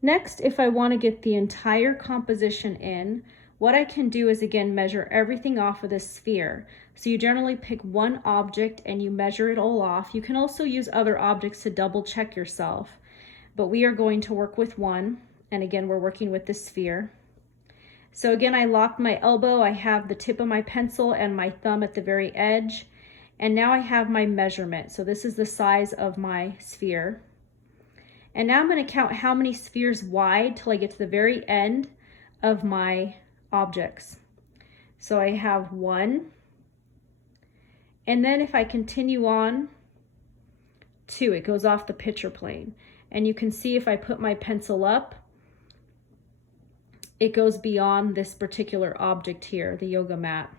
Next, if I want to get the entire composition in, what I can do is again measure everything off of this sphere. So you generally pick one object and you measure it all off. You can also use other objects to double check yourself, but we are going to work with one. And again, we're working with the sphere. So again, I locked my elbow. I have the tip of my pencil and my thumb at the very edge. And now I have my measurement. So this is the size of my sphere. And now I'm going to count how many spheres wide till I get to the very end of my objects. So I have 1. And then if I continue on, 2, it goes off the picture plane. And you can see if I put my pencil up, it goes beyond this particular object here, the yoga mat.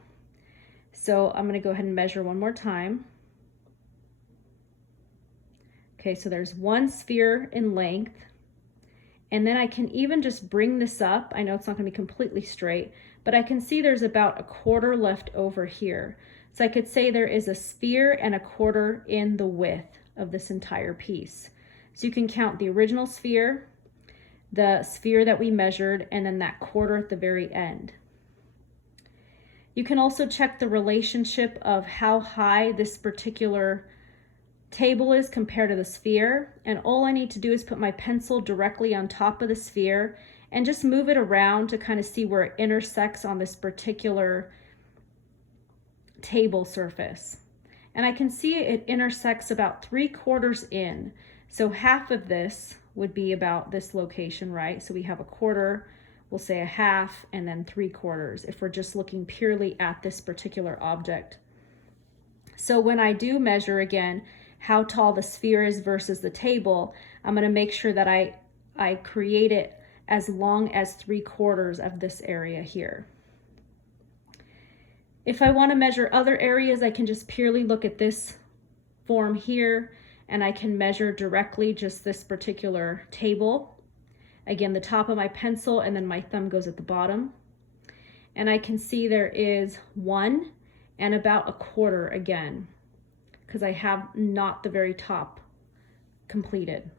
So I'm going to go ahead and measure one more time. Okay, so there's 1 sphere in length, and then I can even just bring this up. I know it's not going to be completely straight, but I can see there's about a quarter left over here. So I could say there is a sphere and a quarter in the width of this entire piece. So you can count the original sphere, the sphere that we measured, and then that quarter at the very end. You can also check the relationship of how high this particular table is compared to the sphere, and all I need to do is put my pencil directly on top of the sphere and just move it around to kind of see where it intersects on this particular table surface. And I can see it intersects about 3/4 in. So half of this would be about this location, right? So we have a quarter, we'll say a half, and then 3/4 if we're just looking purely at this particular object. So when I do measure again how tall the sphere is versus the table, I'm going to make sure that I create it as long as 3/4 of this area here. If I want to measure other areas, I can just purely look at this form here, and I can measure directly just this particular table. Again, the top of my pencil, and then my thumb goes at the bottom. And I can see there is 1 and about a quarter again, because I have not the very top completed.